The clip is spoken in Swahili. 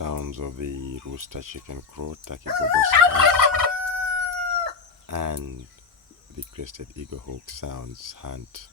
sounds of the rooster chicken crow, turkey gobble sounds, and the crested eagle hawk sounds hunt